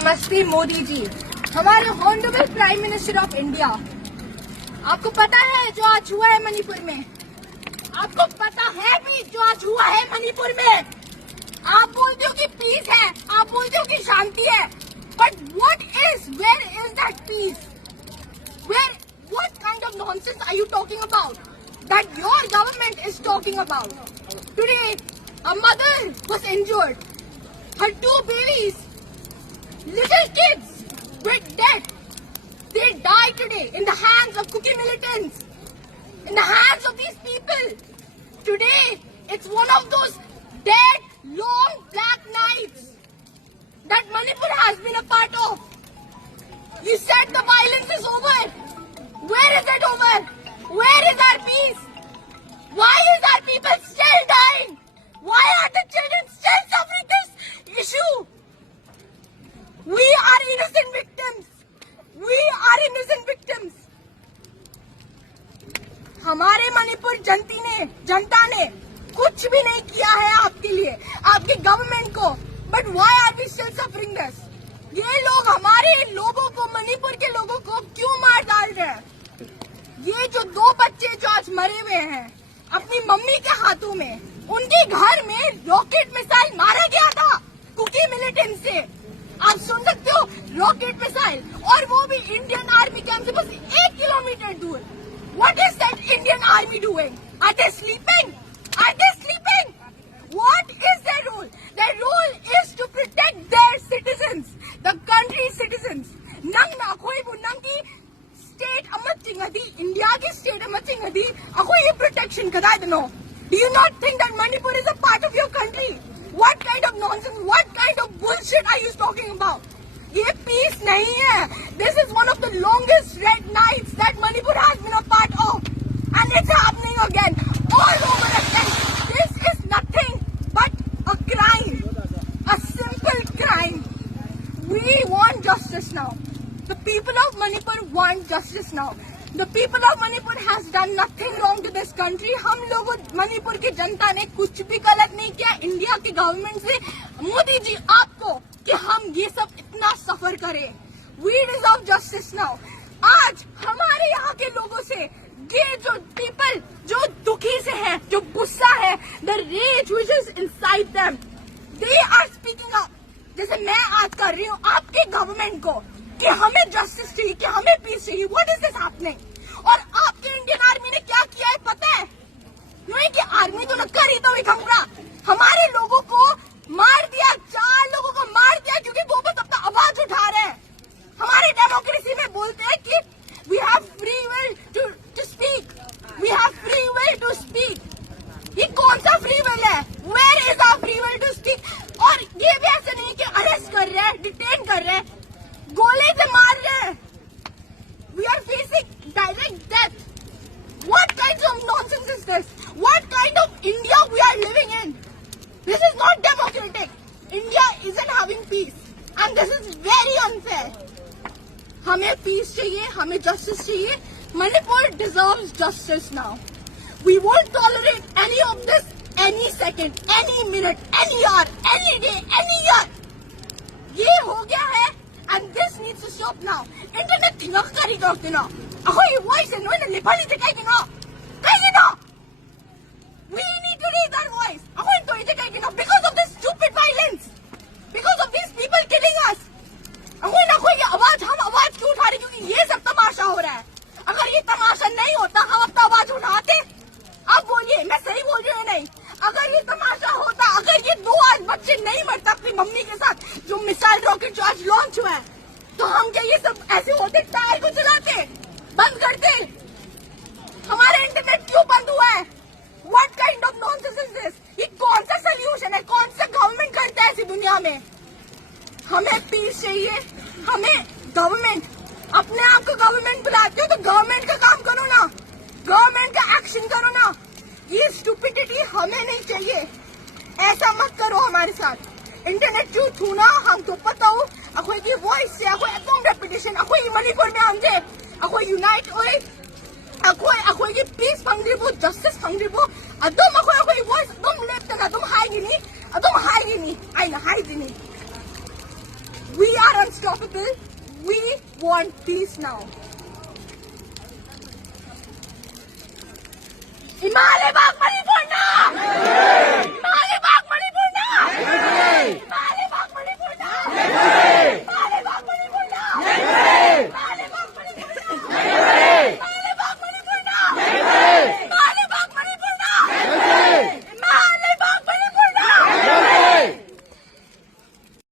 नमस्ते मोदी जी, हमारे honourable prime minister of India. आपको पता है जो आज हुआ है मणिपुर में? आपको पता है भी जो आज हुआ है मणिपुर में? आप बोलते हो कि पीस है, आप बोलते हो कि शांति है, but where is that peace? What kind of nonsense are you talking about? That your government is talking about. Today, a mother was injured. Her two babies, little kids, were dead. They died today in the hands of Kuki militants, in the hands of these people. Today, it's one of those dead, long black nights that Manipur has been a part of. You said the violence is over. Where is it over? Where is our peace? Why is our people still dying? Why are the children still suffering this issue? We are innocent victims. We are innocent victims. हमारे मणिपुर जनता ने कुछ भी नहीं किया है आपके लिए, आपके गवर्नमेंट को, but why are we still suffering this? ये लोग हमारे लोगों को, मणिपुर के लोगों को क्यों मार डाल रहे हैं? ये जो दो बच्चे जो आज मरे हुए हैं अपनी मम्मी के हाथों में, उनके घर में रॉकेट मिसाइल मारा गया था कुकी मिलिटेंट से। आप सुन सकते हो, रॉकेट मिसाइल, और वो भी इंडियन आर्मी कैंप से बस 1 किलोमीटर दूर। What is that Indian army doing? Are they sleeping? Are they sleeping? What is their role? Their role is to protect their citizens, the country's citizens. Nang na ako'y bunang ki state amachingadi, India ki state amachingadi, ako'y protection kada no. Do you not think that Manipur is a part of your country? What kind of nonsense, what kind of bullshit are you talking about? ये peace नहीं है. This is one of the longest red nights that Manipur has been a part of, and it's happening again all over again. This is nothing but a crime, a simple crime. We want justice now. The people of Manipur want justice now. The people of Manipur has done nothing wrong to this country. हम लोगों मणिपुर की जनता ने कुछ भी गलत नहीं किया India के गवर्नमेंट से, मोदी जी आपको, कि हम ये सब इतना सफर करें. We deserve justice now. आज हमारे यहाँ के लोगों से ये जो people जो दुखी से है, जो गुस्सा है, the rage which is inside them, they are speaking up. जैसे मैं आज कर रही हूँ आपके गवर्नमेंट को कि हमें जस्टिस चाहिए, कि हमें पीस चाहिए. What is this happening? और आपके इंडियन आर्मी ने क्या किया है पता है? नहीं कि आर्मी तो कर ही तो खमरा, हमारे लोगों को मार दिया, 4 लोगों को मार दिया क्योंकि वो बस अपना आवाज उठा रहे हैं. हमारे डेमोक्रेसी में बोलते हैं कि we have free will to speak. We have free will to speak. ये कौन सा फ्री विल है? Where is our free will to speak? और ये भी ऐसे नहीं कि अरेस्ट कर रहे हैं, डिटेन कर रहे हैं, गोले से मार रहे हैं. We are facing direct death. What kind of nonsense is this? What kind of India we are living in? This is not democratic. India isn't having peace, and this is very unfair. हमें peace चाहिए, हमें justice चाहिए. Manipur deserves justice now. We won't tolerate any of this any second, any minute, any hour, any day, any year. ये हो गया है, and this needs to stop now. Internet थिंगक करी करते ना. अहोई voice है, नोए नेपाली से कहीं ना, कहीं ना. We need to raise our voice. Ahoi तो इसे कहीं ना, because of this stupid violence, because of these people killing us. Ahoi ना कोई आवाज, हम आवाज क्यों उठा रहे? क्योंकि ये सब तमाशा हो रहा है. अगर ये तमाशा नहीं होता, हम अपना आवाज उठाते. अब बोलिए, मैं सही बोल रही हूँ नहीं? अगर ये तमाशा होता, अगर ये 2 आज बच्चे नहीं मरता अपनी मम्मी के साथ, जो मिसाइल रॉकेट जो आज लॉन्च हुआ है, तो हम क्या ये सब ऐसे होते, टायर को चलाते, बंद करते? हमारा इंटरनेट क्यों बंद हुआ है? What kind of nonsense is this? ये कौन सा सोल्यूशन है? कौन सा गवर्नमेंट करता है ऐसी दुनिया में? हमें पीस चाहिए, हमें गवर्नमेंट, अपने आप को गवर्नमेंट बुलाते हो तो गवर्नमेंट का काम करो ना, गवर्नमेंट का एक्शन करो ना. ये स्टूपिडिटी हमें नहीं चाहिए. ऐसा मत करो हमारे साथ. इंटरनेट क्यों छूना हम तो पता हो. अखोई की वॉइस से, अखोई एकदम रेपुटेशन, अखोई मणिपुर में हमसे, अखोई यूनाइट होए, अखोई की पीस फंग्रिबो, जस्टिस फंग्रिबो, अदम अखोई वॉइस अदम लेफ्ट अदम हाई गिनी, अदम हाई गिनी, आई ना high Guinea. We are capital. We want peace now. Himalaya